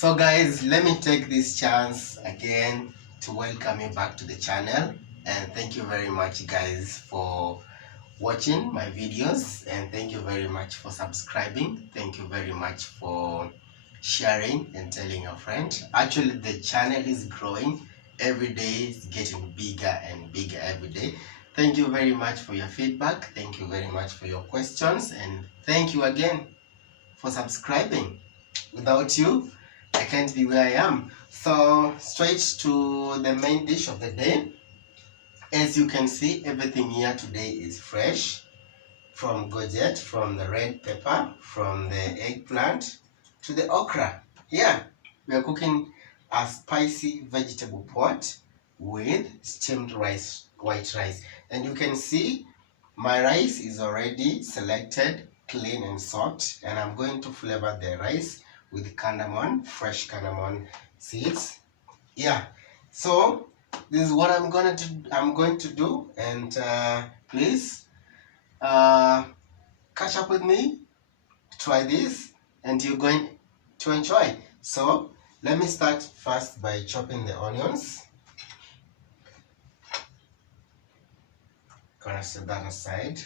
So guys, let me take this chance again to welcome you back to the channel, and thank you very much guys for watching my videos, and thank you very much for subscribing. Thank you very much for sharing and telling your friend. Actually, the channel is growing every day. It's getting bigger and bigger every day. Thank you very much for your feedback. Thank you very much for your questions, and thank you again for subscribing. Without you, I can't be where I am. So straight to the main dish of the day. As you can see, everything here today is fresh, from courgette, from the red pepper, from the eggplant to the okra. Yeah, we are cooking a spicy vegetable pot with steamed rice, white rice. And you can see my rice is already selected, clean and soaked, and I'm going to flavor the rice with cardamom, fresh cardamom seeds. Yeah, so this is what I'm going to do, and please catch up with me, try this, and you're going to enjoy. So let me start first by chopping the onions. Gonna set that aside,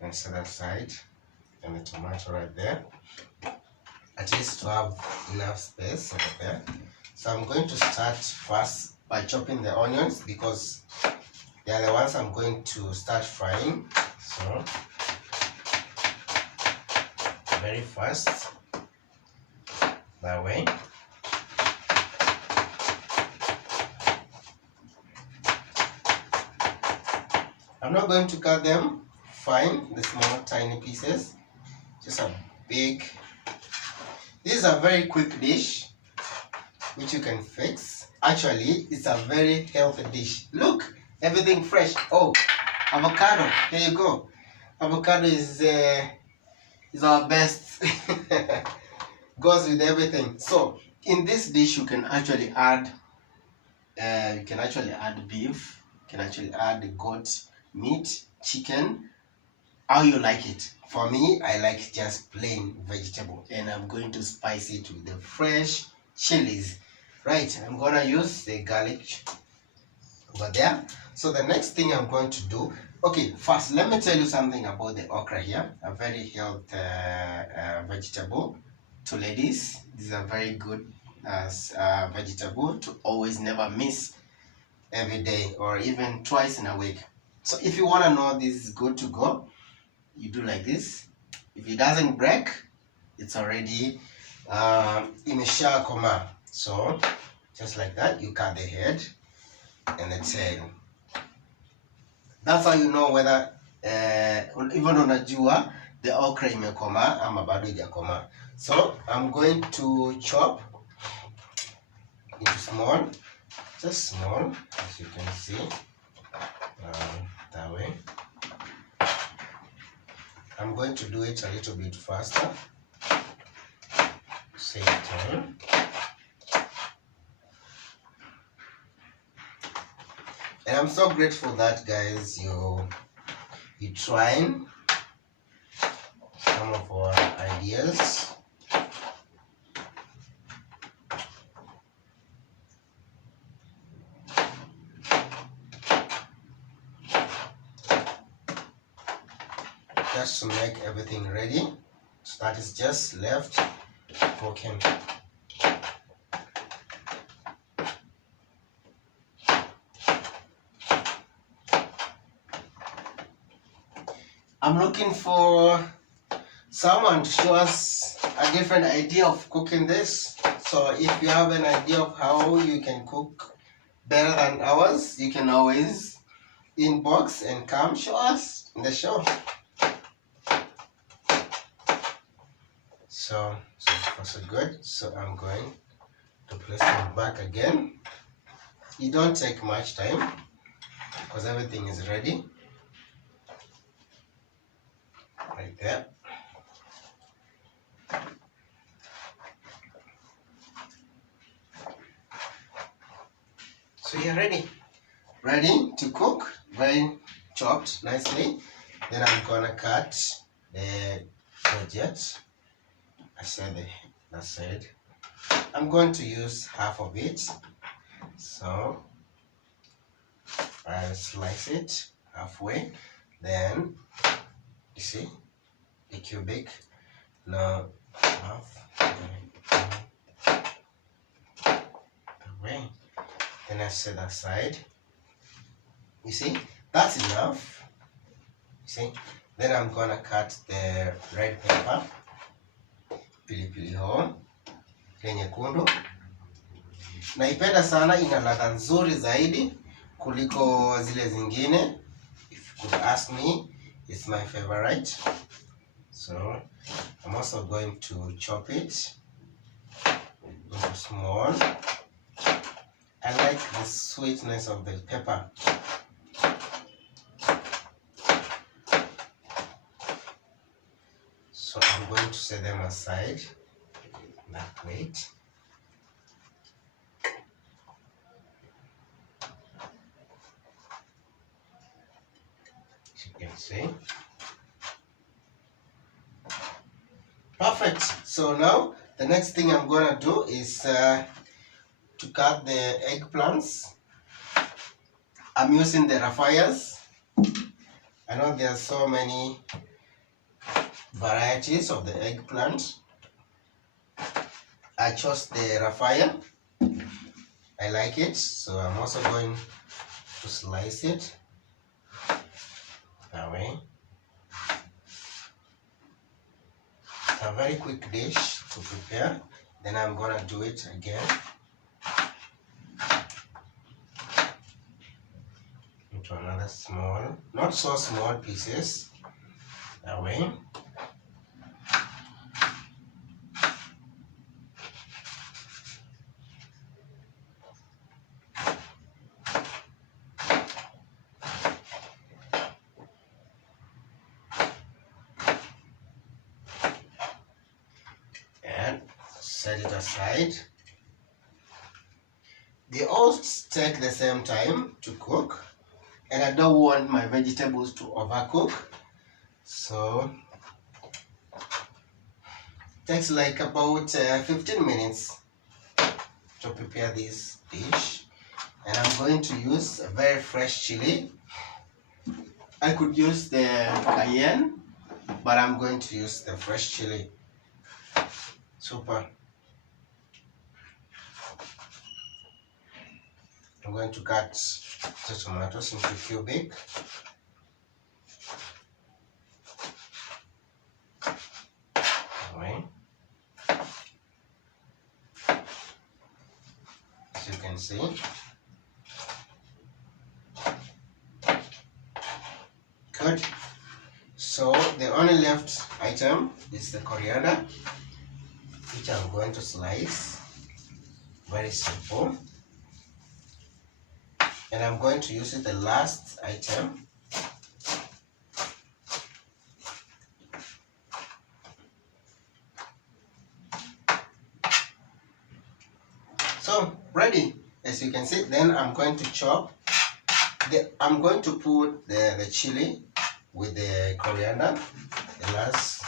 and set that aside, and the tomato right there, at least to have enough space over there. So I'm going to start first by chopping the onions because they are the ones I'm going to start frying. So very fast that way. I'm not going to cut them fine, the small tiny pieces, just a big. This is a very quick dish which you can fix. Actually, it's a very healthy dish. Look, everything fresh. Oh, avocado, here you go. Avocado is our best. Goes with everything. So in this dish you can actually add beef, you can actually add goat meat, chicken, how you like it. For me, I like just plain vegetable, and I'm going to spice it with the fresh chilies. Right, I'm gonna use the garlic over there. So the next thing I'm going to do, okay, first let me tell you something about the okra here. A very healthy vegetable to ladies. This is a very good vegetable to always never miss every day or even twice in a week. So if you want to know this is good to go, you do like this. If it doesn't break, it's already imesha koma. So just like that, you cut the head and the tail. That's how you know whether even unajua the okra imekoma ama bado haijakoma. So I'm going to chop into small, just small, as you can see, that way. I'm going to do it a little bit faster, save time. And I'm so grateful that guys you trying some of our ideas. Just to make everything ready. So that is just left cooking. I'm looking for someone to show us a different idea of cooking this. So if you have an idea of how you can cook better than ours, you can always inbox and come show us in the show. So far so good. So I'm going to place them back again. You don't take much time because everything is ready. Right there. So you're ready to cook, very chopped nicely. Then I'm gonna cut the courgette. I said that side. I'm going to use half of it. So I'll slice it halfway. Then you see the cubic. Now half away. Then I set aside. You see, that's enough. You see. Then I'm gonna cut the red pepper, pilipili hoho ile nyekundu. Naipenda sana, ina ladha nzuri zaidi kuliko zile zingine. If you could ask me, it's my favorite. So I'm also going to chop it into small. I like the sweetness of the pepper. So I'm going to set them aside in that plate. As you can see. Perfect. So now the next thing I'm gonna do is to cut the eggplants. I'm using the raffias. I know there are so many varieties of the eggplant. I chose the raffia. I like it, so I'm also going to slice it that way. It's a very quick dish to prepare. Then I'm gonna do it again into another small, not so small pieces, that way. And set it aside. They all take the same time to cook, and I don't want my vegetables to overcook, so it takes like about 15 minutes to prepare this dish. And I'm going to use a very fresh chili. I could use the cayenne, but I'm going to use the fresh chili. Super. I'm going to cut the tomatoes into cubic. Right. As you can see. Good. So the only left item is the coriander, which I'm going to slice. Very simple. And I'm going to use it the last item. So ready, as you can see. Then I'm going to chop. I'm going to put the chili with the coriander, the last.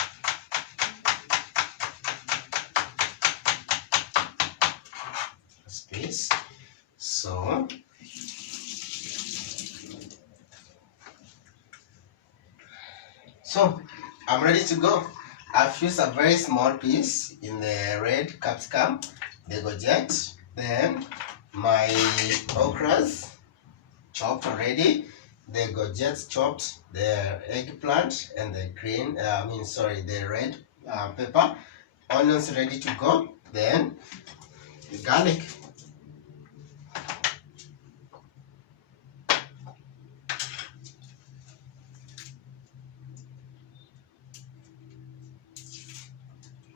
Space. So I'm ready to go. I've used a very small piece in the red capsicum, the courgette, then my okras chopped already, the courgettes chopped, the eggplant, and the green, the red pepper, onions ready to go, then the garlic.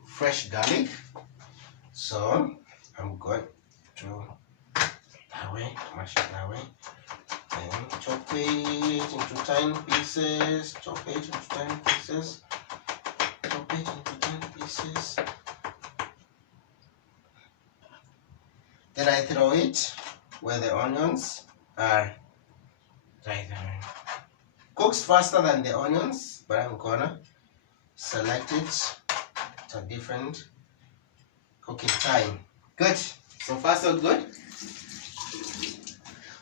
Fresh garlic. So I'm going to that way, mash it that way, and chop it into tiny pieces. Chop it into tiny pieces. Chop it into tiny pieces. Then I throw it where the onions are. Right there. Cooks faster than the onions, but I'm gonna select it to a different cooking time. Good. So far so good.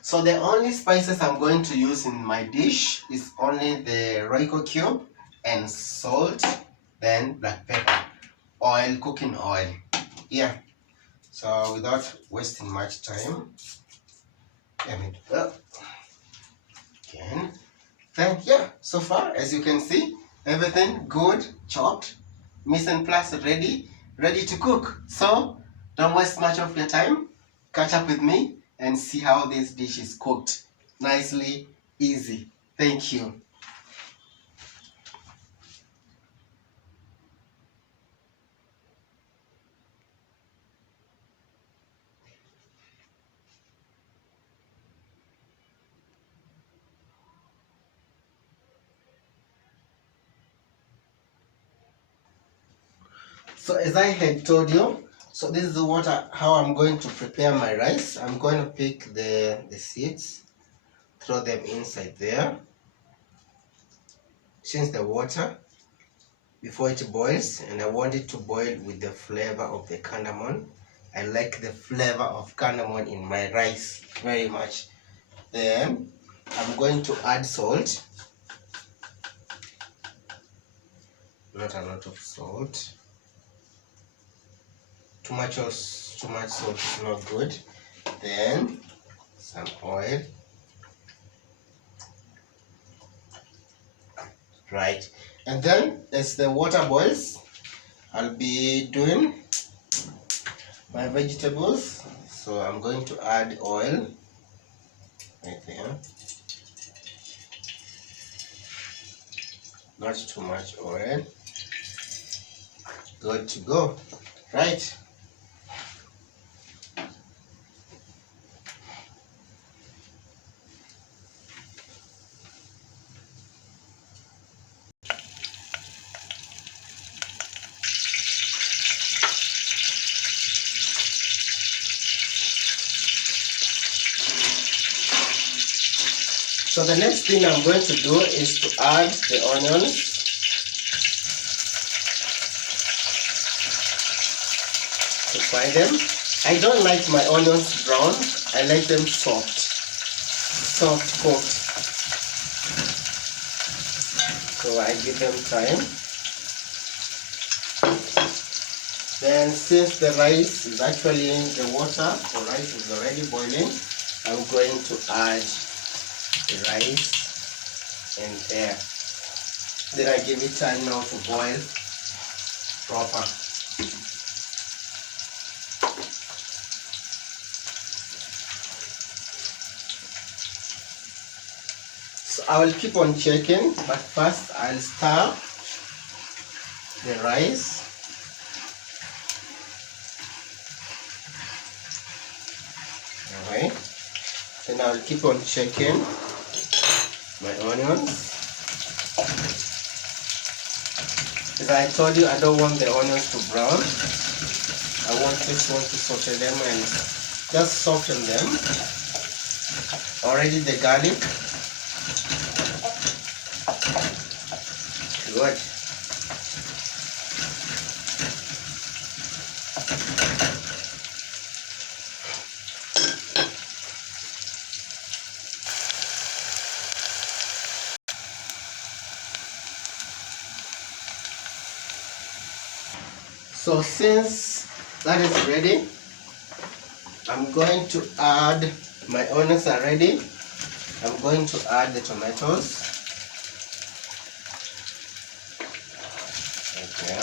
So the only spices I'm going to use in my dish is only the Royco cube and salt, then black pepper, oil, cooking oil. Yeah. So without wasting much time, let me do that again. Then yeah, so far as you can see, everything good, chopped, mise en place ready to cook. So don't waste much of your time. Catch up with me and see how this dish is cooked. Nicely, easy. Thank you. So as I had told you, so this is how I'm going to prepare my rice. I'm going to pick the seeds, throw them inside there, change the water before it boils, and I want it to boil with the flavor of the cardamom. I like the flavor of cardamom in my rice very much. Then I'm going to add salt, not a lot of salt. Too much salt is not good. Then some oil. Right, and then as the water boils, I'll be doing my vegetables. So I'm going to add oil right there, not too much oil. Good to go. Right, so the next thing I'm going to do is to add the onions. To fry them. I don't like my onions brown. I like them soft cooked. So I give them time. Then since the rice is actually in the water, the rice is already boiling, I'm going to add the rice in there. Then I give it time now to boil proper. So I will keep on checking, but first I'll stir the rice. Alright. Then I'll keep on checking my onions. As I told you, I don't want the onions to brown. I just want to saute them and just soften them. Already the garlic. Good. So since that is ready, I'm going to add, my onions are ready. I'm going to add the tomatoes. Okay.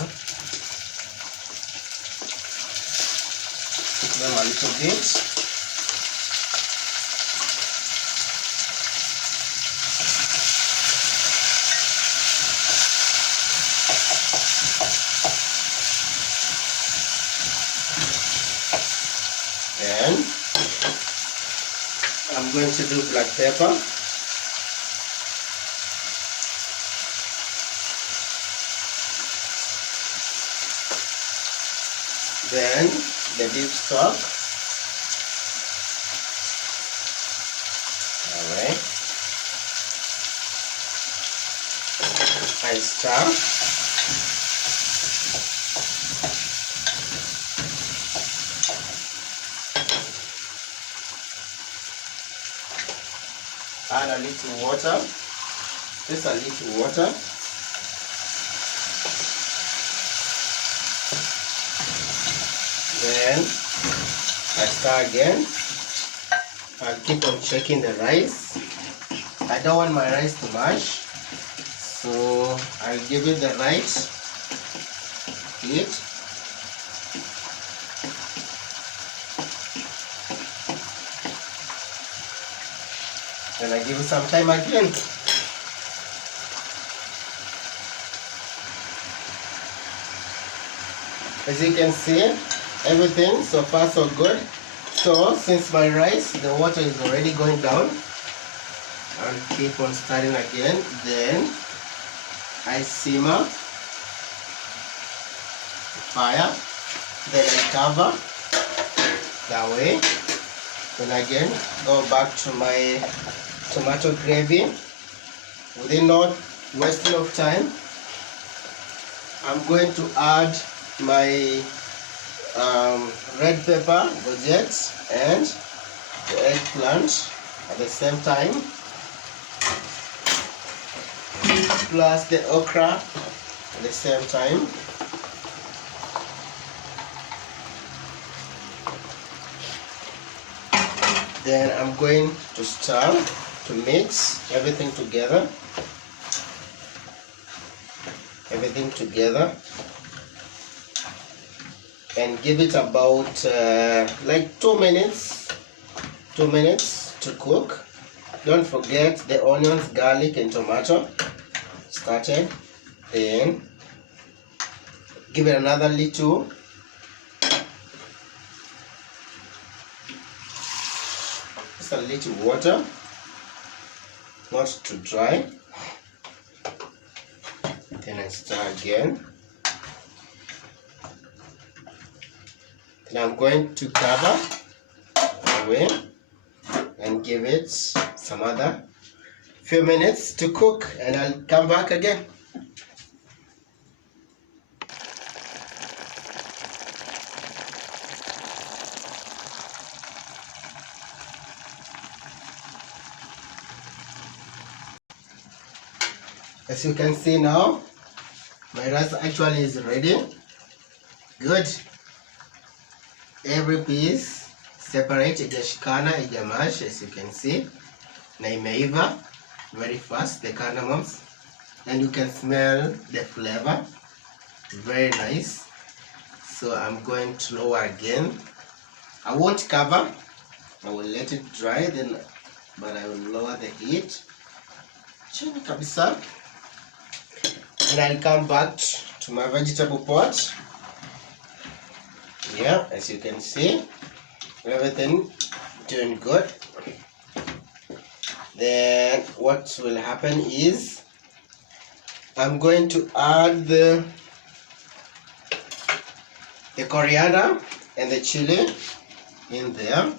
Cook them a little bit. Then I'm going to do black pepper. Then the beef stock. Alright. I stir. add a little water, just a little water. Then I start again. I'll keep on checking the rice. I don't want my rice to mash, so I'll give it the right heat. Then I give it some time again. As you can see, everything so far so good. So since my rice, the water is already going down, I'll keep on stirring again. Then I simmer the fire. Then I cover that way. Then again go back to my tomato gravy. Within not wasting of time, I'm going to add my red pepper, courgette, and the eggplant at the same time, plus the okra at the same time. Then I'm going to stir to mix everything together. And give it about like 2 minutes to cook. Don't forget the onions, garlic, and tomato started. Then give it another little. Just a little water, not too dry. Then I stir again. Then I'm going to cover away and give it some other few minutes to cook, and I'll come back again. As you can see now, my rice actually is ready. Good. Every piece separate, ijashikana, ijamash, as you can see. Na imeiva very fast, the cardamoms, and you can smell the flavor. Very nice. So I'm going to lower again. I won't cover. I will let it dry then, but I will lower the heat. Chini kabisa. And I'll come back to my vegetable pot. Yeah, as you can see, everything doing good. Then what will happen is I'm going to add the coriander and the chili in there.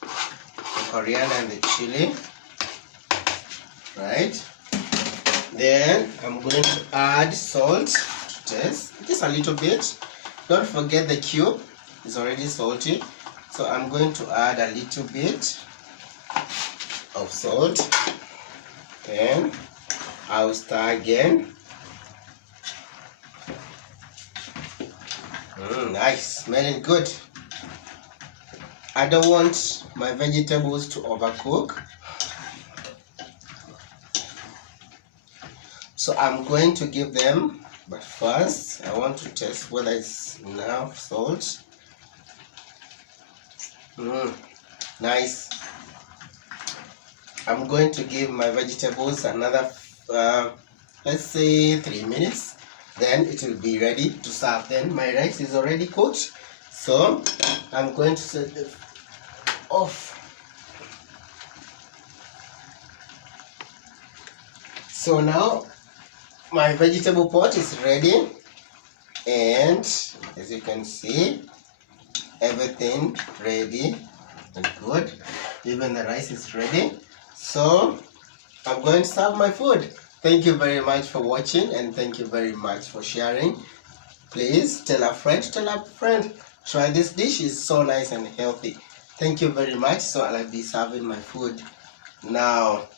The coriander and the chili, right? Then I'm going to add salt to taste, just a little bit. Don't forget the cube is already salty, so I'm going to add a little bit of salt. Then I'll stir again. Nice, smelling good. I don't want my vegetables to overcook, so I'm going to give them, but first I want to test whether it's enough salt. Nice. I'm going to give my vegetables another let's say 3 minutes, then it will be ready to serve. Then my rice is already cooked, so I'm going to set it off. So now my vegetable pot is ready, and as you can see, everything ready and good. Even the rice is ready. So I'm going to serve my food. Thank you very much for watching, and thank you very much for sharing. Please tell a friend, try this dish. Is so nice and healthy. Thank you very much. So I'll be serving my food now.